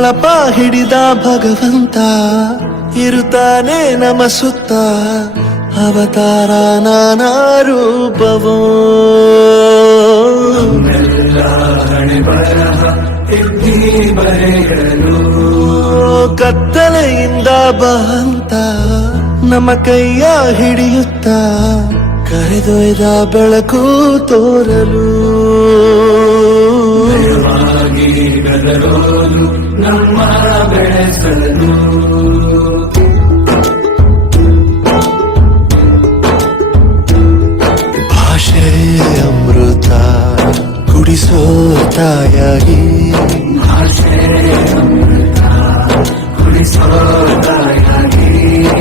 ಬಳಪ ಹಿಡಿದ ಭಗವಂತ ಇರುತ್ತಾನೆ ನಮ ಸುತ್ತ ಅವತಾರ ನಾನಾ ರೂಪವೋ ಕತ್ತಲೆಯಿಂದ ಬಹಂತ ನಮ್ಮ ಕೈಯ ಹಿಡಿಯುತ್ತ ಕರೆದೊಯ್ದ ಬೆಳಕು ತೋರಲು ನಮ್ಮ ಬೆಳೆಸಲು ಭಾಷೆ ಅಮೃತ ಕುಡಿಸೋ ತಾಯಾಗಿ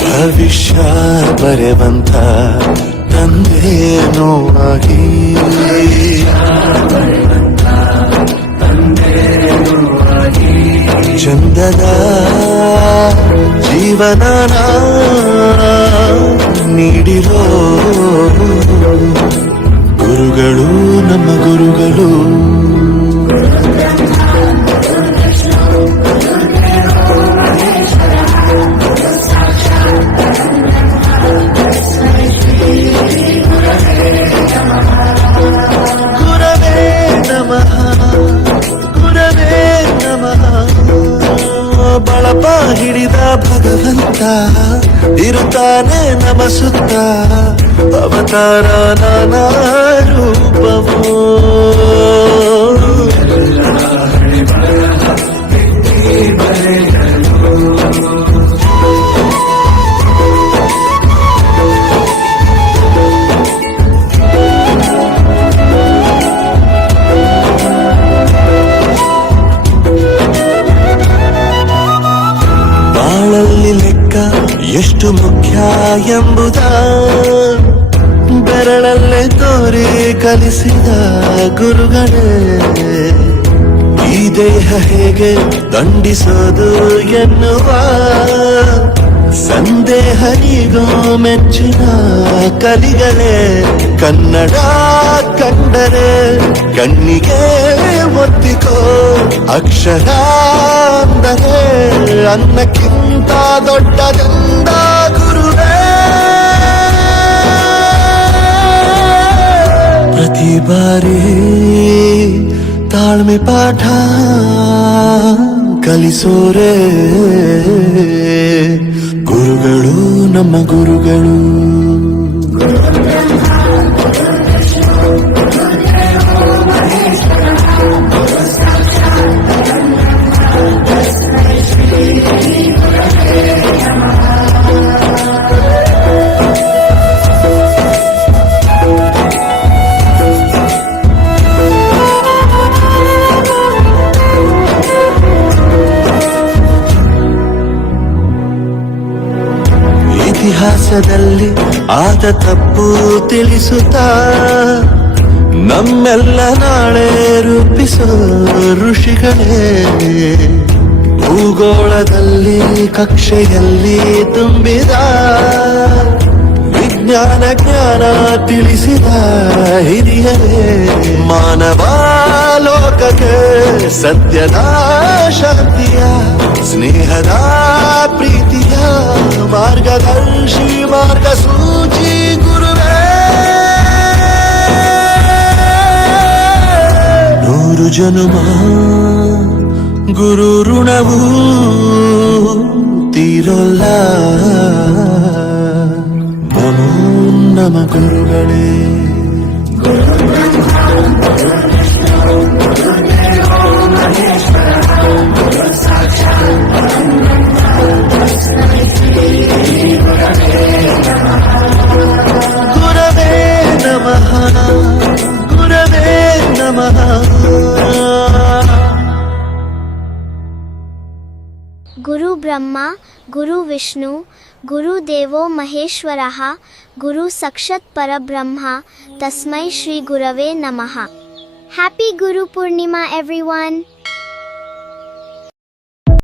ಭವಿಷ್ಯ ಬರೆವಂತ ತಂದೇನೋ ಆಗಿ ಚಂದದ ಜೀವನ ನೀಡಿರೋ ಗುರುಗಳು ನಮ್ಮ ಗುರುಗಳು ಗುರವೇ ನಮಃ ಗುರವೇ ನಮಃ ಬಳಪ ಹಿಡಿದ ಭಗವಂತ ಇರುತ್ತಾನೆ ನಮ ಸುತ್ತ ಅವತಾರ ನಾನಾ ರೂಪವೋ ಬಾಳಲ್ಲಿ ಲೆಕ್ಕ ಎಷ್ಟು ಮುಖ್ಯ ಎಂಬುದ ಬೆರಳಲ್ಲೇ ತೋರಿ ಕಲಿಸಿದ ಗುರುಗಳೇ ಈ ದೇಹ ಹೇಗೆ ದಂಡಿಸೋದು ಎನ್ನುವ ಸಂದೇಹ ಈಗೋ ಮೆಚ್ಚಿನ ಕಲಿಗಳೇ ಕನ್ನಡ ಕಂಡರೆ ಕಣ್ಣಿಗೆ ಒತ್ತಿಕೋ ಅಕ್ಷರ ಅಂದರೆ ಅನ್ನಕ್ಕಿಂತ ದೊಡ್ಡದೆಂದ ಗುರುವೇ ಪ್ರತಿ ಬಾರಿ ತಾಳ್ಮೆ ಪಾಠ ಕಲಿಸೋರೆ ಗುರುಗಳು ನಮ್ಮ ಗುರುಗಳು ಇತಿಹಾಸದಲ್ಲಿ ಆದ ತಪ್ಪು ತಿಳಿಸುತ್ತಾ ನಮ್ಮೆಲ್ಲ ನಾಳೆ ರೂಪಿಸೋ ಋಷಿಗಳೇ ಭೂಗೋಳದಲ್ಲಿ ಕಕ್ಷೆಯಲ್ಲಿ ತುಂಬಿದ ವಿಜ್ಞಾನ ಜ್ಞಾನ ತಿಳಿಸಿದ ಹಿರಿಯರೇ ಮಾನವ ಲೋಕಕ್ಕೆ ಸತ್ಯದ ಶಾಂತಿಯ ಸ್ನೇಹದ ಪ್ರೀತಿಯ ಮಾರ್ಗದರ್ಶಿ ಮಾರ್ಗಸೂಚಿ ಗುರುವೇ ನೂರು ಜನುಮ ಗುರು ಋಣವು ತೀರೋಲ್ಲ ನಮೋ ನಮ ಗುರುಗಳೇ ಗುರವೇ ನಮಃ ಗುರವೇ ನಮಃ ಗುರು ಬ್ರಹ್ಮ ಗುರು ವಿಷ್ಣು ಗುರು ದೇವೋ ಮಹೇಶ್ವರಃ ಗುರು ಸಾಕ್ಷಾತ್ ಪರಬ್ರಹ್ಮ ತಸ್ಮೈ ಶ್ರೀ ಗುರವೇ ನಮಃ. Happy Guru Purnima everyone.